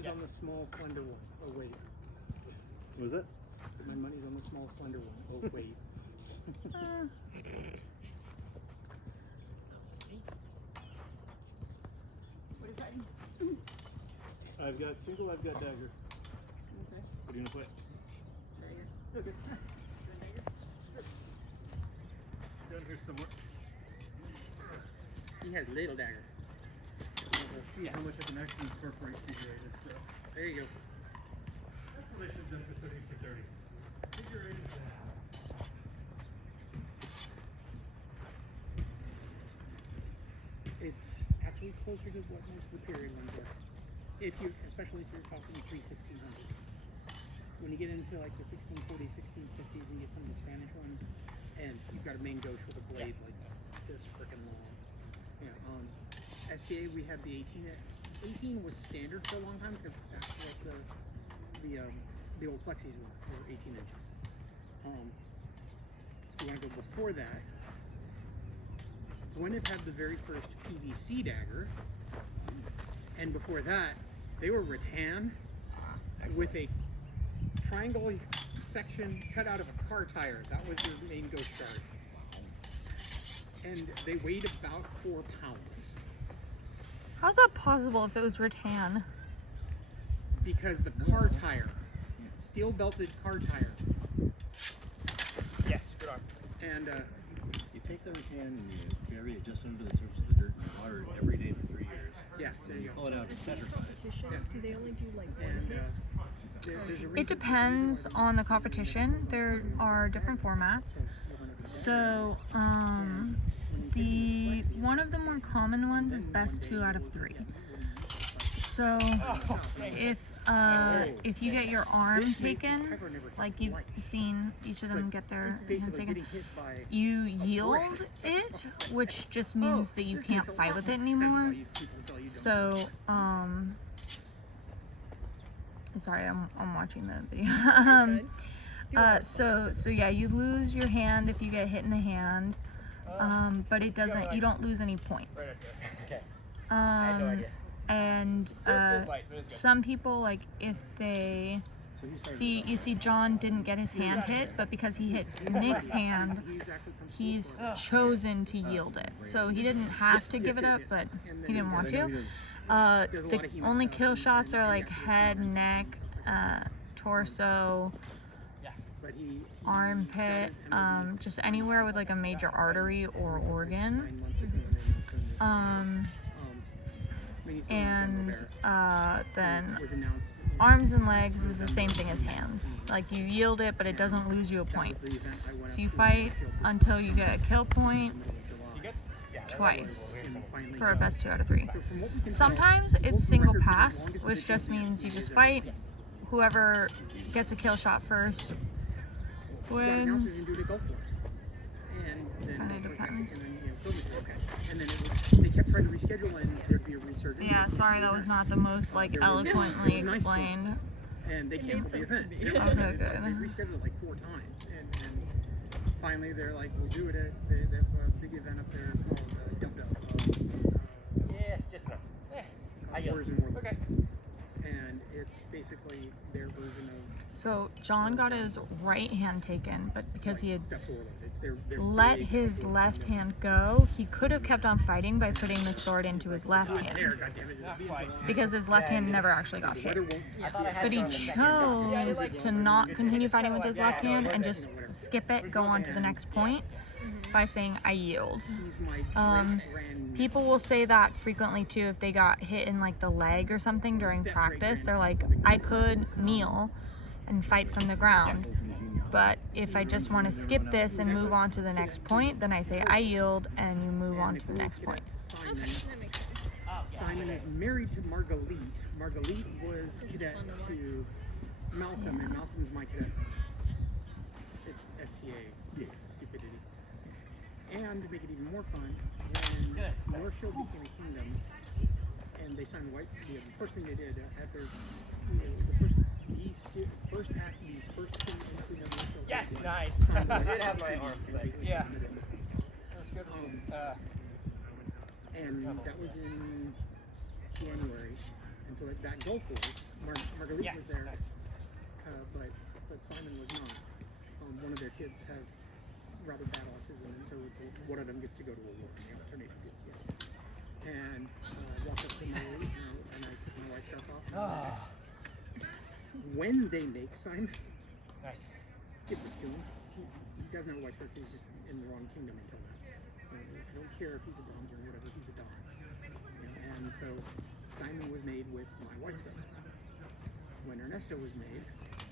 money's on the small, slender one. Oh, wait. What was it? So my money's on the small, slender one. Oh, wait. What is that? I've got single, I've got dagger. Okay. What are you gonna play? Dagger. Okay. Dagger. Down here somewhere. He has little dagger. See how much I can actually incorporate figure-eight. So. There you go. That's what I should have done for 30 for 30. Figure-eight is that. It's actually closer to what most of the period ones are. If you, especially if you're talking pre-1600. When you get into like the 1640s, 1650s, and get some of the Spanish ones, and you've got a main gauche with a blade like this freaking long. Yeah. SCA, we had the 18. 18 was standard for a long time because that's what the old Flexies were 18 inches. You want to go before that. Gwyneth had the very first PVC dagger, and before that, they were rattan with a triangle section cut out of a car tire. That was their main ghost guard. And they weighed about 4 pounds. How's that possible if it was rattan? Because the car tire, steel belted car tire. Yes, good arm. And You take the rattan and you bury it just under the surface of the dirt and water it every day for 3 years. yeah, there you Pull go. it out and SCA petrify it. competition, do they only do like one And hit? there's a It reason- depends on the competition. There are different formats. So, one of the more common ones is best 2 out of 3. So, if you get your arm taken, like you've seen each of them get their hands taken, you yield it, which just means that you can't fight with it anymore. So, sorry, I'm watching the video. So yeah, you lose your hand if you get hit in the hand, but it doesn't. You don't lose any points. Right up there. Okay. I had no idea. And some people, like if they you see John didn't get his hand hit, but because he hit Nick's hand, he's chosen to yield it. So he didn't have to give it up, but he didn't want to. The only kill shots are like head, neck, torso, armpit, just anywhere with like a major artery or organ. And then arms and legs is the same thing as hands. Like you yield it, but it doesn't lose you a point. So you fight until you get a kill point twice for a best 2 out of 3. Sometimes it's single pass, which just means you just fight. Whoever gets a kill shot first wins. Kind of depends. And then they kept trying to reschedule, and there'd be a resurgence. Yeah, sorry, that was not the most like eloquently explained. And they canceled the event. Okay, good. They rescheduled it like 4 times, and finally they're like, "We'll do it at the big event up there called Dum Dum." Yeah, just enough. Okay. And it's basically their version of. So John got his right hand taken, but because he had Step forward. They're let big, his left hand go, he could have kept on fighting by putting the sword into his left hand, because his left hand never actually got hit. But he chose to not continue fighting with his left hand and just skip it, go on to the next point by saying, I yield. People will say that frequently too if they got hit in like the leg or something during practice. They're like, I could kneel and fight from the ground, but if I just want to skip this and move on to the next point, then I say I yield and you move on to the next point. Okay, that makes sense. Simon is married to Marguerite. Marguerite was cadet to Malcolm, and Malcolm's my cadet. It's SCA stupidity. And to make it even more fun, when North Shore became a kingdom, and they signed white, the first thing they did at their the first act, these first 2 entry North Shore. Yes, nice. I did have my arm. Yeah. That was good. And that was in January, And so at that golf course, Marguerite was there, Nice. but Simon was not. One of their kids has rather bad autism, and so one of them gets to go to a war, and they alternate with this kid. And walked up to Marguerite, and I took my white scarf off. Ah, When they make Simon nice. get this to him, he doesn't have a white scarf, he's just in the wrong kingdom until then. I don't care if he's a bronze or whatever, he's a dog. And so Simon was made with my white scarf. When Ernesto was made,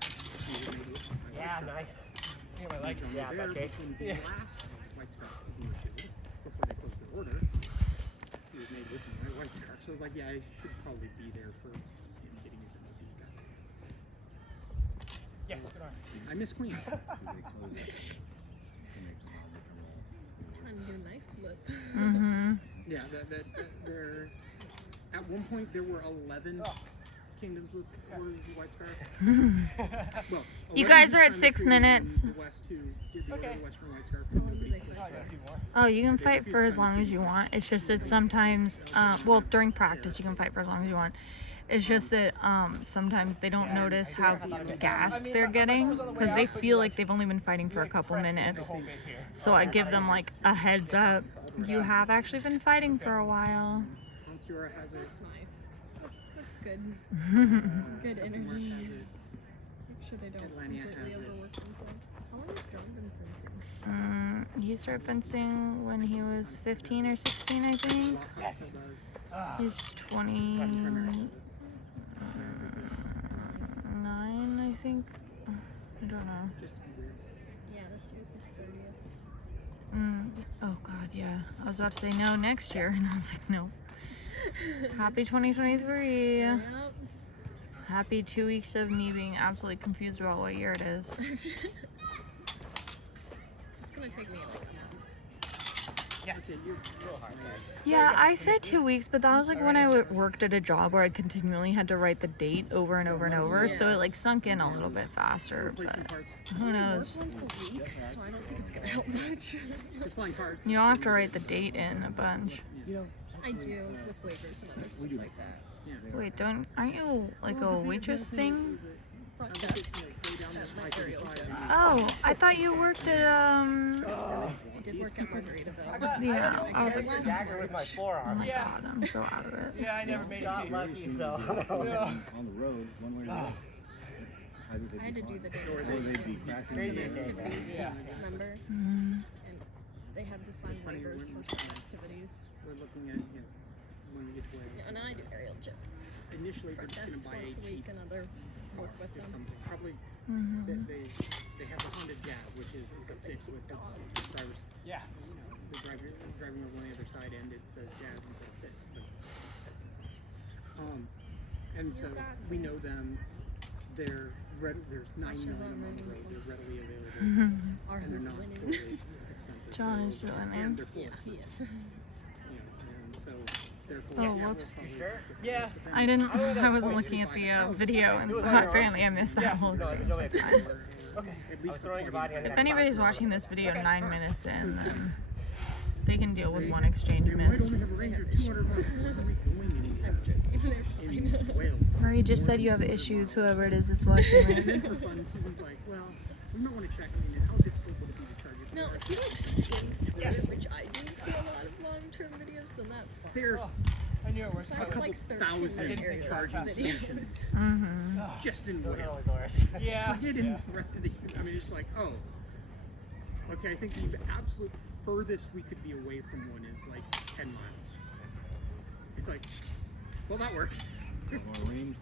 he was made with my white Yeah, scarf. nice. Yeah, I like it. John Yeah, Robert, okay. between the Yeah. last white scarf that he was given, before they closed the order, he was made with my white scarf. So I was like, yeah, I should probably be there for him getting his MOB done. Yes, good on. I miss Queen. They close it. They make them all different roll. Trying to do a knife flip. Mm-hmm. Yeah, there. At one point, there were 11 Oh. kingdoms with orders of white scarf. Well, You 11 guys are at Simon 6 Treaty minutes. and the West who did the order of Okay. the Western white scarf. How long and do nobody they pushed fight? Oh, yeah, a few more. Oh, you can fight for as long as you want. It's just that sometimes, well, during practice you can fight for as long as you want. It's just that sometimes they don't notice how gassed they're getting because they feel like they've only been fighting for a couple minutes. So I give them like a heads up. You have actually been fighting for a while. Monstera has it. That's nice. That's good. Good Mark energy. has it. Make sure they don't Atlanta completely has it. overwork themselves. How long has John been fencing? He started fencing when he was 15 or 16, I think. Lockhart Yes. still does. Ah, He's 29, I think. I don't know. Just to be weird. Yeah, this year's his 30th. Oh god, yeah. I was about to say no next year, and I was like, no. Happy 2023. Yep. Happy 2 weeks of me being absolutely confused about what year it is. It's gonna take me like a month. yes. Okay, you're Real hard, man. Yeah, I said 2 weeks, but that was like when I worked at a job where I continually had to write the date over and over and over, so it like sunk in a little bit faster, replacement but parts. who knows? I work once a week, so I don't think it's gonna help much. Just flying cars. You don't have to write the date in a bunch. You know, I do with waivers and other stuff do. like that. Yeah. Wait, aren't you like a waitress thing? Front Look desk. at my aerial job. Oh, I thought you worked at Oh, I did work at Margaritaville. Yeah, I I was carried like, last dagger with my March. oh forearm. my Yeah. god, I'm so out of it. Yeah, I never made it not to you. lucky though. On the road, one way or the other. How did they I had to be do the fine? day Or Or before. they'd be crashing Crazy into An the day. road. activities Yeah. member, Mhm. and they had to sign It's funny, waivers when- for certain activities. We're looking at, when we get to Wales. Yeah, and I do aerial chip. Initially, we're Front just desk gonna buy a once a week cheap and other car, work with just them. something. Probably Mhm. they have the Honda Jazz, which is a They fit keep with the dogs. driver's. Yeah. The driving wheels on the other side end. It says Jazz instead of fit. And so we know them. There's 9 million of them on the road. They're readily available, Our and they're who's not winning. totally expensive. John so, is still in there. and they're Yeah, Ford. he is. And so therefore, Oh, yeah, whoops. we'll probably Sure. get the Yeah. but then- I didn't. I I wasn't looking at the video, and so apparently I missed that whole No, exchange. no, That's it's fine. Okay. At I least was throwing your the body on plug-in If that anybody's box. watching this video Okay. 9 minutes in, then they can deal with one exchange They might missed. only have a range of 200 miles. Where are we going anywhere? I'm joking. They're In fine. Wales. Murray just said you have issues, whoever it is that's watching And then this. for fun, Susan's like, well, we might want to check. I mean, how difficult would it be to charge it? No, if you don't skim through Yes. it, which I do for a lot of long-term videos, then that's fine. There's Oh, I knew it was So I a have couple like 13 thousand minute aerial charging videos. stations Mm-hmm. just in Those are only Wales. glorious. Yeah. Forget in the rest of the. I mean, it's like, oh, okay. I think the absolute furthest we could be away from one is like 10 miles. It's like, well, that works. Or range,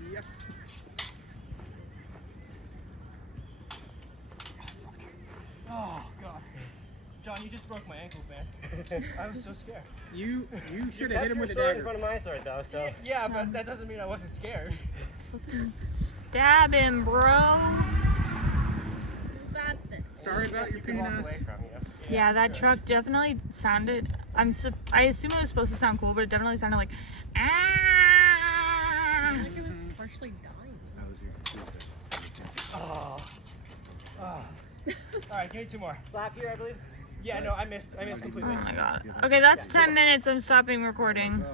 maybe? Yep. Oh god. John, you just broke my ankle, man. I was so scared. You should You have hit him kept with a your sword in dagger. front of my sword, though, so. Yeah, but that doesn't mean I wasn't scared. Stab him, bro. You got this. Sorry about your You can pain walk ass. away from you. Yeah, that truck definitely sounded. I assume it was supposed to sound cool, but it definitely sounded like. I Ah. feel like it was partially dying. That was your complete Oh. Oh. Alright, give me 2 more. Slap here, I believe. Yeah, no, I missed Oh completely. my god. Okay, that's 10 minutes. I'm stopping recording.